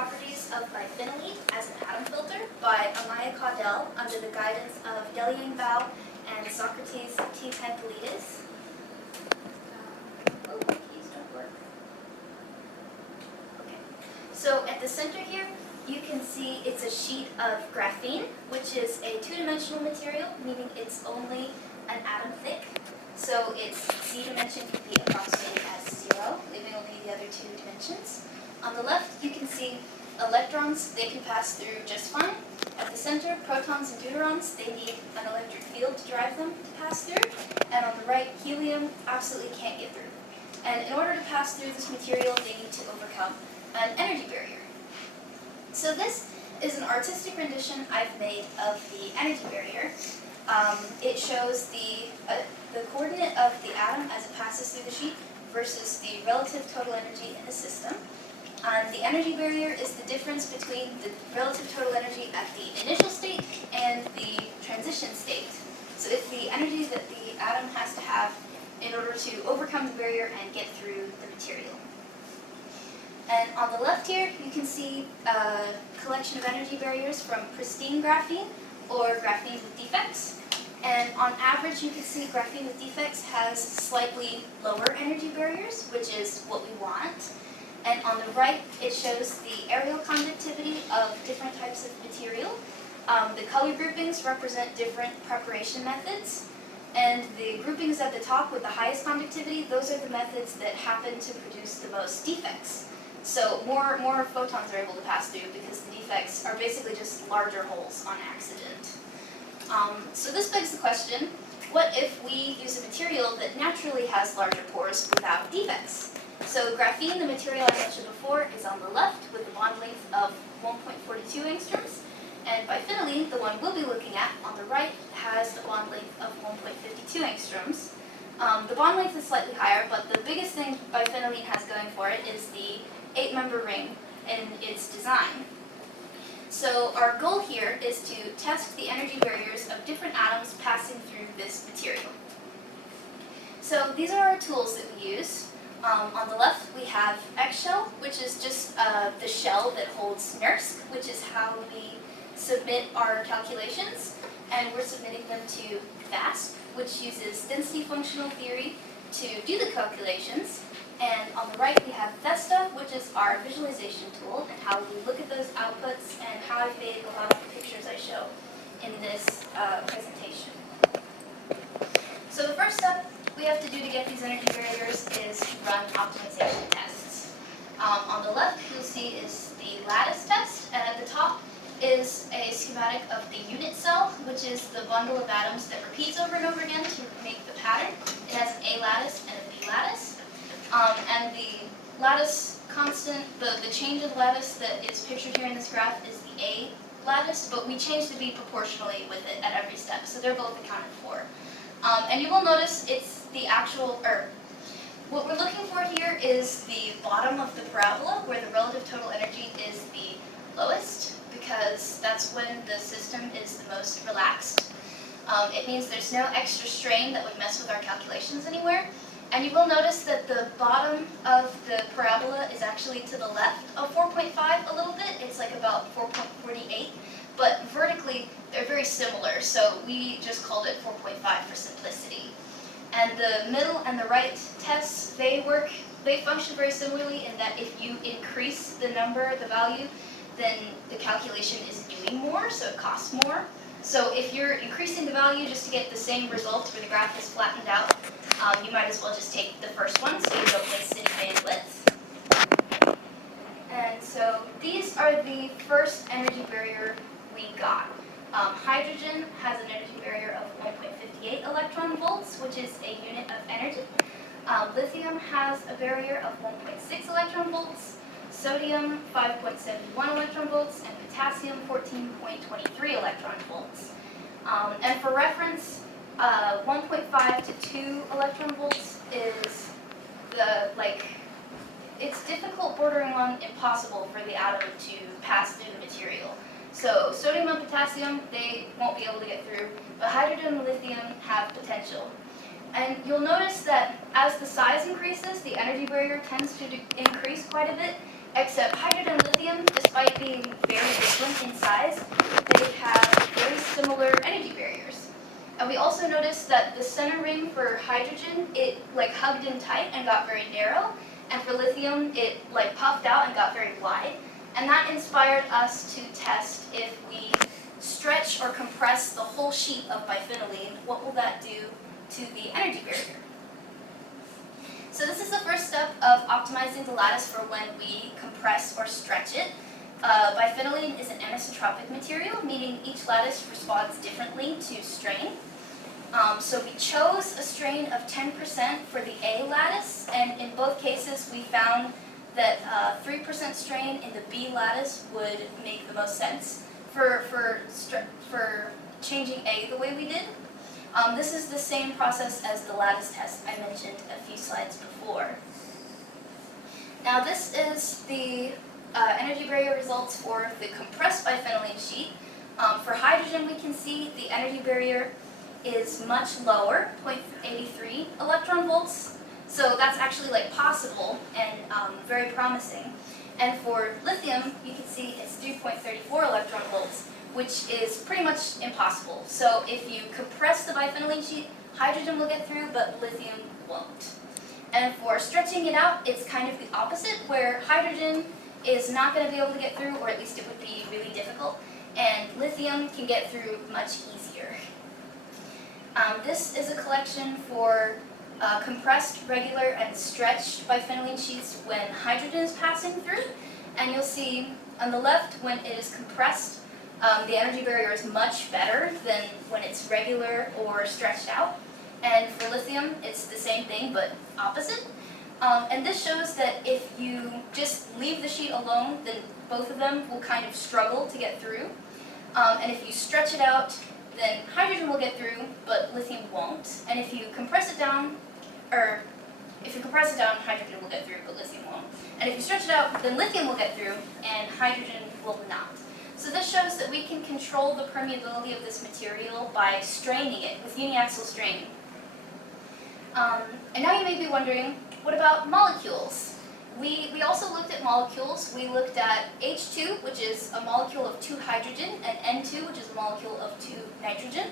Properties of Biphenylene as an Atom Filter by Amaya Caudel under the guidance of Deliang Bao and Socrates T. Pantelides. Keys don't work. Okay. So at the center here, you can see it's a sheet of graphene, which is a two-dimensional material, meaning it's only an atom thick. So its Z dimension can be approximated as 0, leaving only the other two dimensions. On the left, you can see electrons, they can pass through just fine. At the center, protons and deuterons, they need an electric field to drive them to pass through. And on the right, helium absolutely can't get through. And in order to pass through this material, they need to overcome an energy barrier. So this is an artistic rendition I've made of the energy barrier. It shows the coordinate of the atom as it passes through the sheet versus the relative total energy in the system. And the energy barrier is the difference between the relative total energy at the initial state and the transition state. So it's the energy that the atom has to have in order to overcome the barrier and get through the material. And on the left here, you can see a collection of energy barriers from pristine graphene or graphene with defects. And on average, you can see graphene with defects has slightly lower energy barriers, which is what we want. And on the right, it shows the areal conductivity of different types of material. The color groupings represent different preparation methods. And the groupings at the top with the highest conductivity, those are the methods that happen to produce the most defects. So more photons are able to pass through because the defects are basically just larger holes on accident. So this begs the question, what if we use a material that naturally has larger pores without defects? So graphene, the material I mentioned before, is on the left with a bond length of 1.42 angstroms. And biphenylene, the one we'll be looking at on the right, has a bond length of 1.52 angstroms. The bond length is slightly higher, but the biggest thing biphenylene has going for it is the 8-member ring in its design. So our goal here is to test the energy barriers of different atoms passing through this material. So these are our tools that we use. On the left, we have eggshell, which is just the shell that holds NERSC, which is how we submit our calculations. And we're submitting them to VASP, which uses density functional theory to do the calculations. And on the right, we have Vesta, which is our visualization tool, and how we look at those outputs and how I made a lot of the pictures I show in this presentation. So the first step we have to do to get these energy barriers is run optimization tests. On the left, you'll see is the Lattice Test, and at the top is a schematic of the unit cell, which is the bundle of atoms that repeats over and over again to make the pattern. It has an A lattice and a B lattice. And the lattice constant, the change of the lattice that is pictured here in this graph is the A lattice, but we change the B proportionally with it at every step, so they're both accounted for. And you will notice it's the actual, what we're looking for here is the bottom of the parabola, where the relative total energy is the lowest, because that's when the system is the most relaxed. It means there's no extra strain that would mess with our calculations anywhere. And you will notice that the bottom of the parabola is actually to the left of 4.5 a little bit. It's like about 4.48. But vertically, they're very similar, so we just called it 4.5 for simplicity. And the middle and the right tests, they function very similarly in that if you increase the number, the value, then the calculation is doing more, so it costs more. So if you're increasing the value just to get the same results where the graph is flattened out, you might as well just take the first one so you don't waste any bandwidth. And so these are the first energy barrier we got. Hydrogen has an energy barrier of 1.58 electron volts, which is a unit of energy. Lithium has a barrier of 1.6 electron volts. Sodium, 5.71 electron volts, and potassium, 14.23 electron volts. And for reference, 1.5 to 2 electron volts is it's difficult, bordering on impossible for the atom to pass through the material. So sodium and potassium, they won't be able to get through, but hydrogen and lithium have potential. And you'll notice that as the size increases, the energy barrier tends to increase quite a bit, except hydrogen and lithium, despite being very different in size, they have very similar energy barriers. And we also noticed that the center ring for hydrogen, it like hugged in tight and got very narrow, and for lithium, it like puffed out and got very wide. And that inspired us to test if we stretch or compress the whole sheet of biphenyline, what will that do to the energy barrier? So this is the first step of optimizing the lattice for when we compress or stretch it. Biphenyline is an anisotropic material, meaning each lattice responds differently to strain. So we chose a strain of 10% for the A lattice, and in both cases we found that 3% strain in the B lattice would make the most sense for changing A the way we did. This is the same process as the lattice test I mentioned a few slides before. Now this is the energy barrier results for the compressed biphenyline sheet. For hydrogen, we can see the energy barrier is much lower, 0.83 electron volts. So that's actually like possible and very promising. And for lithium, you can see it's 3.34 electron volts, which is pretty much impossible. So if you compress the biphenyline sheet, hydrogen will get through, but lithium won't. And for stretching it out, it's kind of the opposite, where hydrogen is not going to be able to get through, or at least it would be really difficult, and lithium can get through much easier. This is a collection for compressed, regular, and stretched biphenyline sheets when hydrogen is passing through. And you'll see on the left, when it is compressed, the energy barrier is much better than when it's regular or stretched out. And for lithium, it's the same thing, but opposite. And this shows that if you just leave the sheet alone, then both of them will kind of struggle to get through. And if you stretch it out, then hydrogen will get through, but lithium won't. And if you compress it down, hydrogen will get through, but lithium won't. And if you stretch it out, then lithium will get through, and hydrogen will not. So this shows that we can control the permeability of this material by straining it with uniaxial strain. And now you may be wondering, what about molecules? We also looked at molecules. We looked at H2, which is a molecule of 2 hydrogen, and N2, which is a molecule of 2 nitrogen.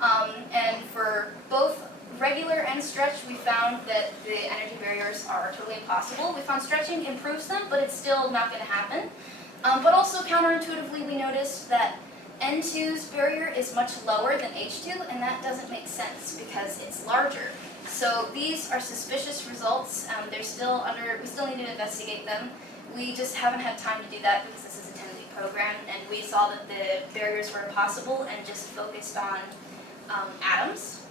And for both regular and stretch, we found that the energy barriers are totally impossible. We found stretching improves them, but it's still not going to happen. But also counterintuitively, we noticed that N2's barrier is much lower than H2, and that doesn't make sense because it's larger. So these are suspicious results. We still need to investigate them. We just haven't had time to do that because this is a 10-week program, and we saw that the barriers were impossible and just focused on atoms.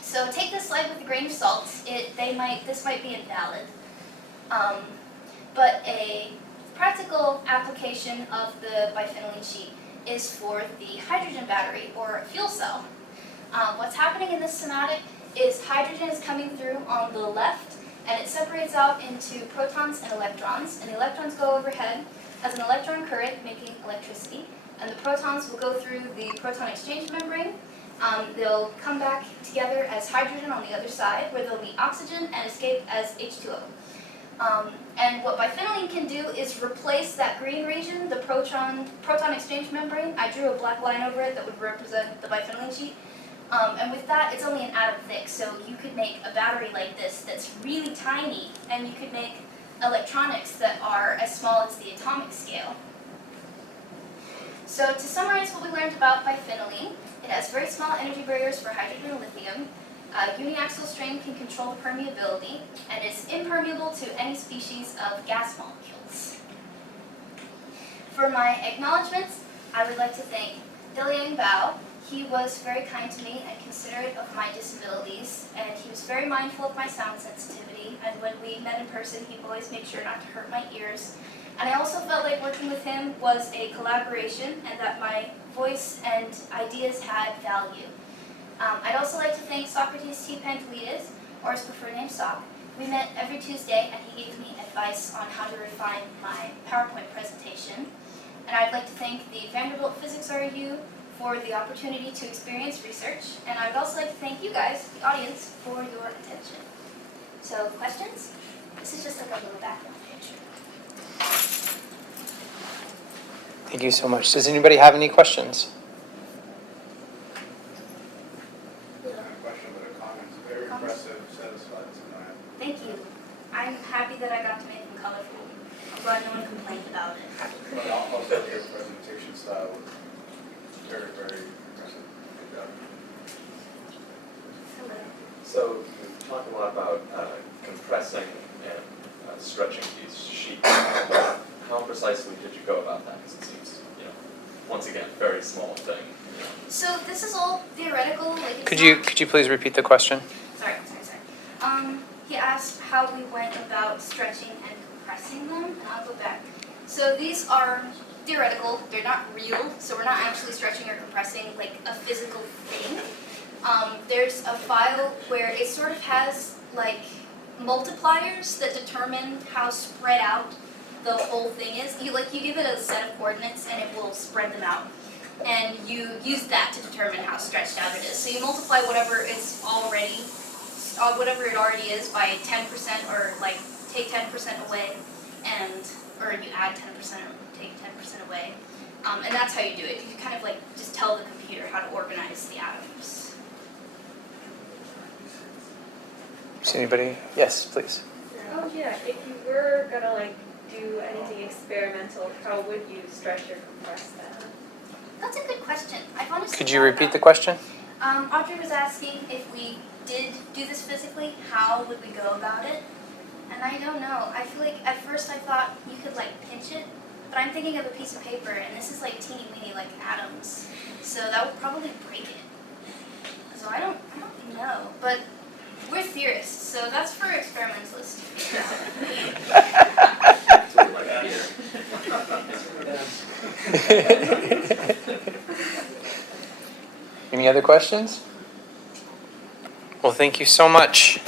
So take this slide with a grain of salt. This might be invalid. But a practical application of the biphenyline sheet is for the hydrogen battery or fuel cell. What's happening in this schematic is hydrogen is coming through on the left, and it separates out into protons and electrons, and the electrons go overhead as an electron current making electricity, and the protons will go through the proton exchange membrane. They'll come back together as hydrogen on the other side, where they'll meet oxygen and escape as H2O. And what biphenyline can do is replace that green region, the proton exchange membrane. I drew a black line over it that would represent the biphenyline sheet. And with that, it's only an atom thick, so you could make a battery like this that's really tiny, and you could make electronics that are as small as the atomic scale. So to summarize what we learned about biphenyline, it has very small energy barriers for hydrogen and lithium. Uniaxial strain can control the permeability, and it's impermeable to any species of gas molecules. For my acknowledgements, I would like to thank Deliang Bao. He was very kind to me and considerate of my disabilities, and he was very mindful of my sound sensitivity, and when we met in person, he always made sure not to hurt my ears. And I also felt like working with him was a collaboration and that my voice and ideas had value. I'd also like to thank Sok Pantelides, or his preferred name Sok. We met every Tuesday, and he gave me advice on how to refine my PowerPoint presentation. And I'd like to thank the Vanderbilt Physics REU for the opportunity to experience research, and I would also like to thank you guys, the audience, for your attention. So, questions? This is just like a little background picture. Thank you so much. Does anybody have any questions? Not a question, but a comment. Very impressive set of slides, Amaya. Thank you. I'm happy that I got to make them colorful. I'm glad no one complained about it. But also your presentation style was very, very impressive. Good job. Hello. So you talk a lot about compressing and stretching these sheets. How precisely did you go about that? Because it seems, once again, very small thing. So this is all theoretical. Like it's Could not- you please repeat the question? Sorry. He asked how we went about stretching and compressing them, and I'll go back. So these are theoretical, they're not real, so we're not actually stretching or compressing like a physical thing. There's a file where it sort of has like multipliers that determine how spread out the whole thing is. You give it a set of coordinates and it will spread them out. And you use that to determine how stretched out it is. So you multiply whatever it already is by 10%, or like take 10% away, or you add 10% or take 10% away. And that's how you do it. You kind of like just tell the computer how to organize the atoms. Is anybody? Yes, please. Oh yeah, if you were gonna like do anything experimental, how would you stretch or compress that? That's a good question. I've honestly Could you thought repeat about the it. question? Audrey was asking if we did do this physically, how would we go about it? And I don't know. I feel like at first I thought you could like pinch it, but I'm thinking of a piece of paper, and this is like teeny weeny like atoms, so that would probably break it. So I don't know, but we're theorists, so that's for experimentalists to figure out. Any other questions? Well, thank you so much.